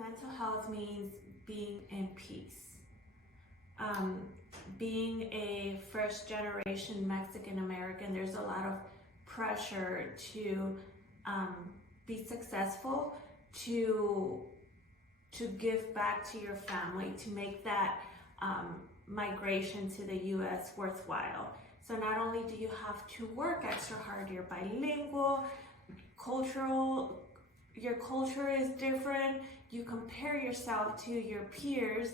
Mental health means being in peace. Being a first generation Mexican American, there's a lot of pressure to be successful, to give back to your family, to make that migration to the US worthwhile. So not only do you have to work extra hard, you're bilingual, your culture is different, you compare yourself to your peers,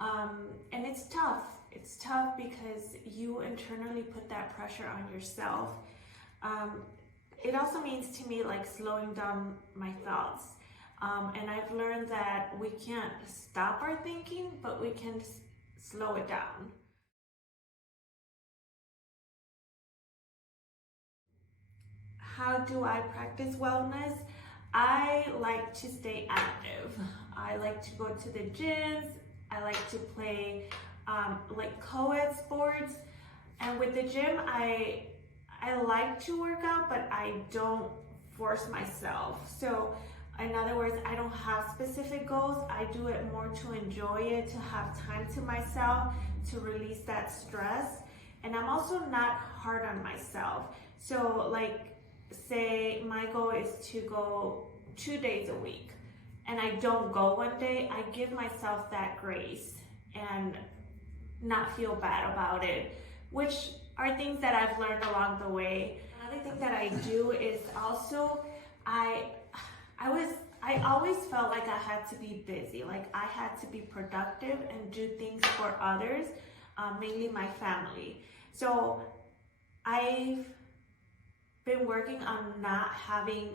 and it's tough. It's tough because you internally put that pressure on yourself. It also means to me like slowing down my thoughts. And I've learned that we can't stop our thinking, but we can slow it down. How do I practice wellness? I like to stay active. I like to go to the gyms. I like to play like co-ed sports. And with the gym, I like to work out, but I don't force myself. So in other words, I don't have specific goals. I do it more to enjoy it, to have time to myself, to release that stress. And I'm also not hard on myself. So like, say my goal is to go 2 days a week and I don't go one day, I give myself that grace and not feel bad about it, which are things that I've learned along the way. Another thing that I do is also, I always felt like I had to be busy, like I had to be productive and do things for others, mainly my family. So I've been working on not having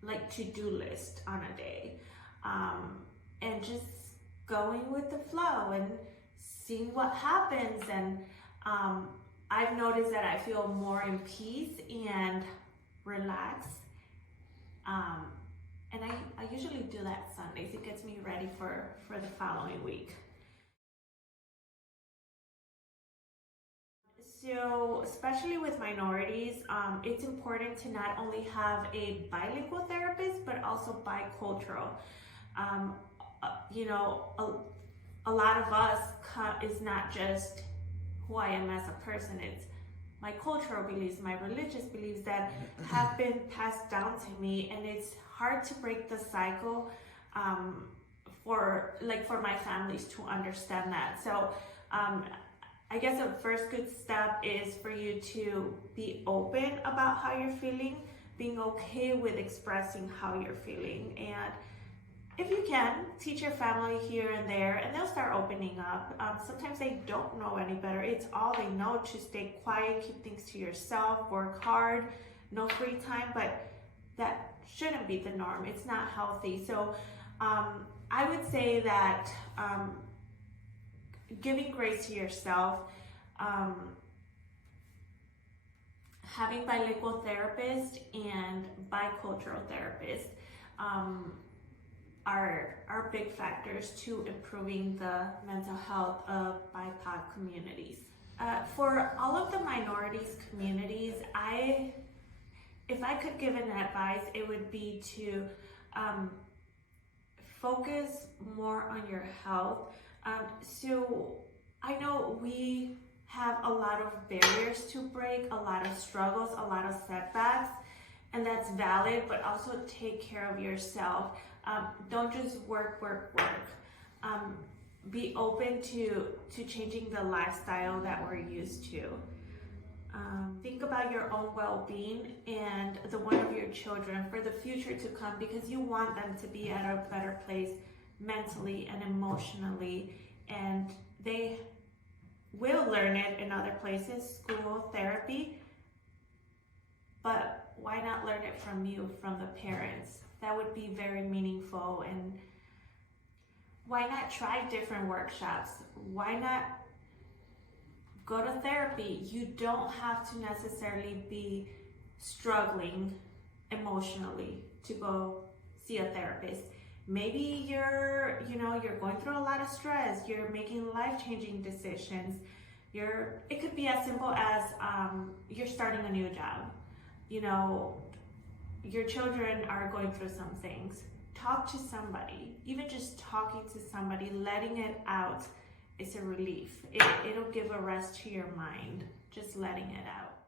like to-do list on a day, and just going with the flow and seeing what happens. And I've noticed that I feel more in peace and relaxed. And I usually do that Sundays. It gets me ready for the following week. So, especially with minorities, it's important to not only have a bilingual therapist, but also bicultural. You know, a lot of us is not just who I am as a person, it's my cultural beliefs, my religious beliefs that have been passed down to me, and it's hard to break the cycle for my families to understand that. So I guess a first good step is for you to be open about how you're feeling, being okay with expressing how you're feeling. And if you can, teach your family here and there, and they'll start opening up. Sometimes they don't know any better. It's all they know to stay quiet, keep things to yourself, work hard, no free time, but that shouldn't be the norm. It's not healthy. So I would say that giving grace to yourself, having bilingual therapists and bicultural therapists are big factors to improving the mental health of BIPOC communities. For all of the minorities communities, if I could give an advice, it would be to focus more on your health. So I know we have a lot of barriers to break, a lot of struggles, a lot of setbacks, and that's valid, but also take care of yourself. Don't just work. Be open to changing the lifestyle that we're used to. Think about your own well-being and the one of your children for the future to come, because you want them to be at a better place mentally and emotionally, and they will learn it in other places, school, therapy, but why not learn it from you, from the parents? That would be very meaningful. And why not try different workshops? Why not go to therapy? You don't have to necessarily be struggling emotionally to go see a therapist. Maybe you're going through a lot of stress, you're making life-changing decisions. It could be as simple as you're starting a new job. Your children are going through some things. talk to somebody. Even just talking to somebody, letting it out is a relief. It'll give a rest to your mind, just letting it out.